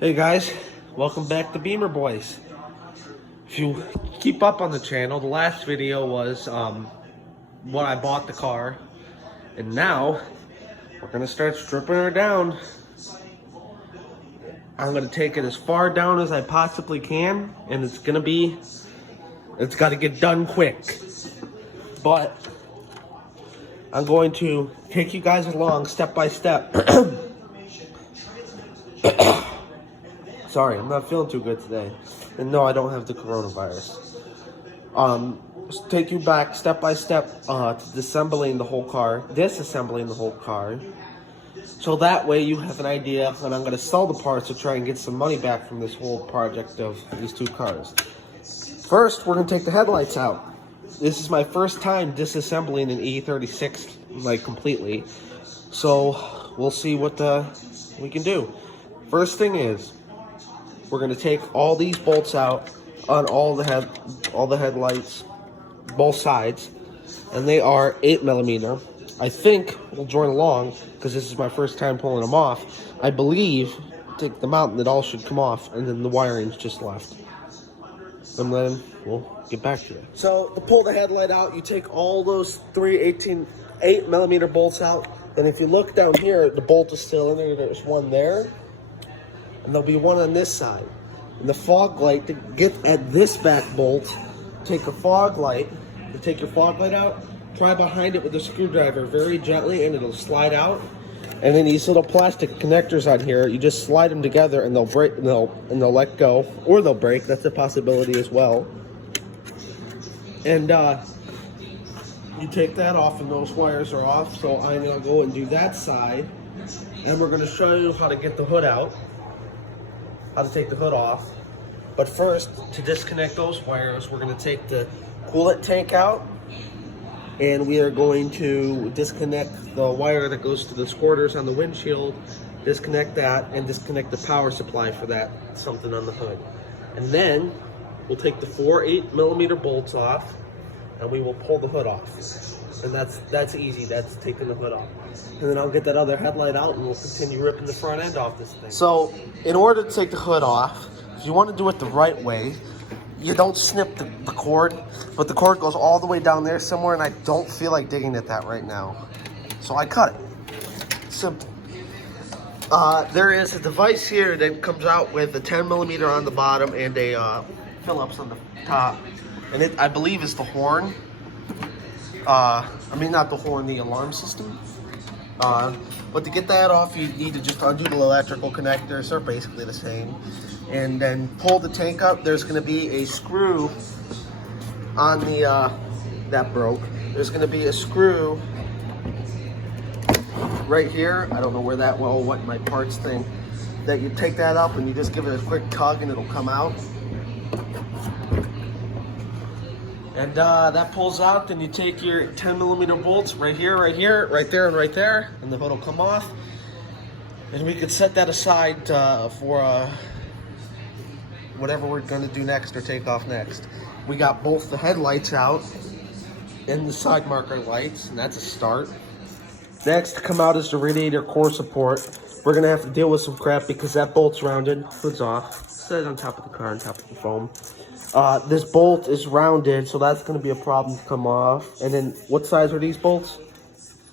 Hey guys, welcome back to Beamer Boys. If you keep up on the channel, the last video was when I bought the car, and now we're gonna start stripping her down. I'm gonna take it as far down as I possibly can, and it's got to get done quick. But I'm going to take you guys along step by step. Sorry, I'm not feeling too good today. And no, I don't have the coronavirus. Just take you back step by step to disassembling the whole car. So that way you have an idea, and I'm going to sell the parts to try and get some money back from this whole project of these two cars. First, we're going to take the headlights out. This is my first time disassembling an E36 like completely. So we'll see what we can do. First thing is, we're going to take all these bolts out on all the headlights, both sides, and they are 8mm. I think we'll join along because this is my first time pulling them off. I believe take them out and it all should come off, and then the wiring's just left. And then we'll get back to it. So to pull the headlight out, you take all those 8mm bolts out, and if you look down here, the bolt is still in there. There's one there. And there'll be one on this side. And the fog light, to get at this back bolt, take your fog light out, try behind it with a screwdriver very gently, and it'll slide out. And then these little plastic connectors on here, you just slide them together and they'll break, and they'll let go, or they'll break. That's a possibility as well. And you take that off, and those wires are off. So I'm gonna go and do that side, and we're gonna show you how to get the hood out. How to take the hood off. But first, to disconnect those wires, we're going to take the coolant tank out, and we are going to disconnect the wire that goes to the squirters on the windshield, disconnect that, and disconnect the power supply for that, something on the hood. And then we'll take the 4 8mm bolts off, and we will pull the hood off. And that's easy. That's taking the hood off. And then I'll get that other headlight out, and we'll continue ripping the front end off this thing. So in order to take the hood off, if you want to do it the right way, you don't snip the cord, but the cord goes all the way down there somewhere, and I don't feel like digging at that right now. So I cut it. Simple. There is a device here that comes out with a 10mm on the bottom and a Phillips on the top. And it, I believe, is the horn. I mean, not the horn, the alarm system. But to get that off, you need to just undo the electrical connectors. They're basically the same. And then pull the tank up. There's going to be a screw on the, that broke. There's going to be a screw right here. I don't know where that, well, what my parts thing. That you take that up and you just give it a quick tug and it'll come out. And that pulls out, then you take your 10mm bolts right here, right there, and right there, and the hood will come off. And we can set that aside for whatever we're going to do next or take off next. We got both the headlights out and the side marker lights, and that's a start. Next to come out is the radiator core support. We're going to have to deal with some crap because that bolt's rounded, hood's off. Set it on top of the car, on top of the foam. This bolt is rounded, so that's going to be a problem to come off. And then, what size are these bolts?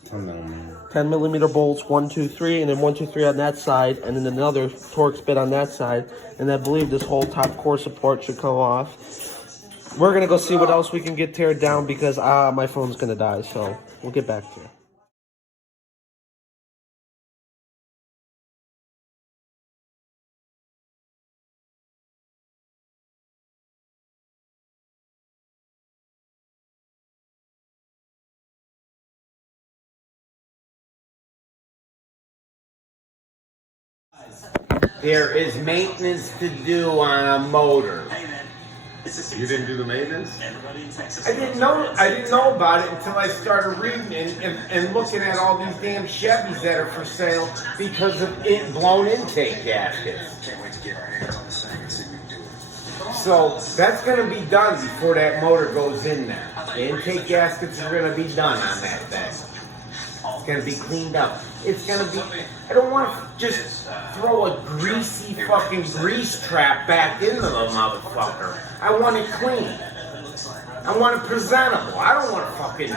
10mm bolts, 1, 2, 3, and then 1, 2, 3 on that side, and then another Torx bit on that side. And I believe this whole top core support should come off. We're going to go see what else we can get teared down because my phone's going to die, so we'll get back to it. There is maintenance to do on a motor. You didn't do the maintenance? I didn't know about it until I started reading and looking at all these damn Chevys that are for sale because of blown intake gaskets. So that's going to be done before that motor goes in there. The intake gaskets are going to be done on that thing. It's going to be cleaned up. It's gonna be. I don't want to just throw a greasy fucking grease trap back into the motherfucker. I want it clean. I want it presentable. I don't want to fucking.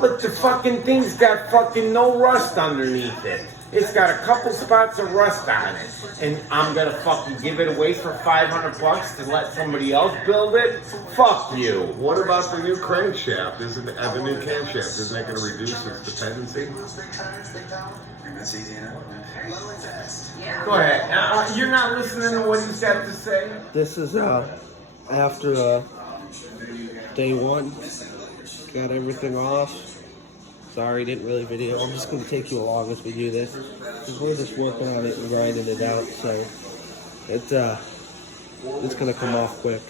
Look, the fucking thing's got fucking no rust underneath it. It's got a couple spots of rust on it. And I'm gonna fucking give it away for $500 to let somebody else build it? Fuck you. What about the new crankshaft? Isn't the new camshaft? Isn't that going to reduce its dependency? Go ahead. You're not listening to what he's got to say? This is after day one. Got everything off. Sorry, didn't really video. I'm just going to take you along as we do this. Because we're just working on it and grinding it out, so it's going to come off quick.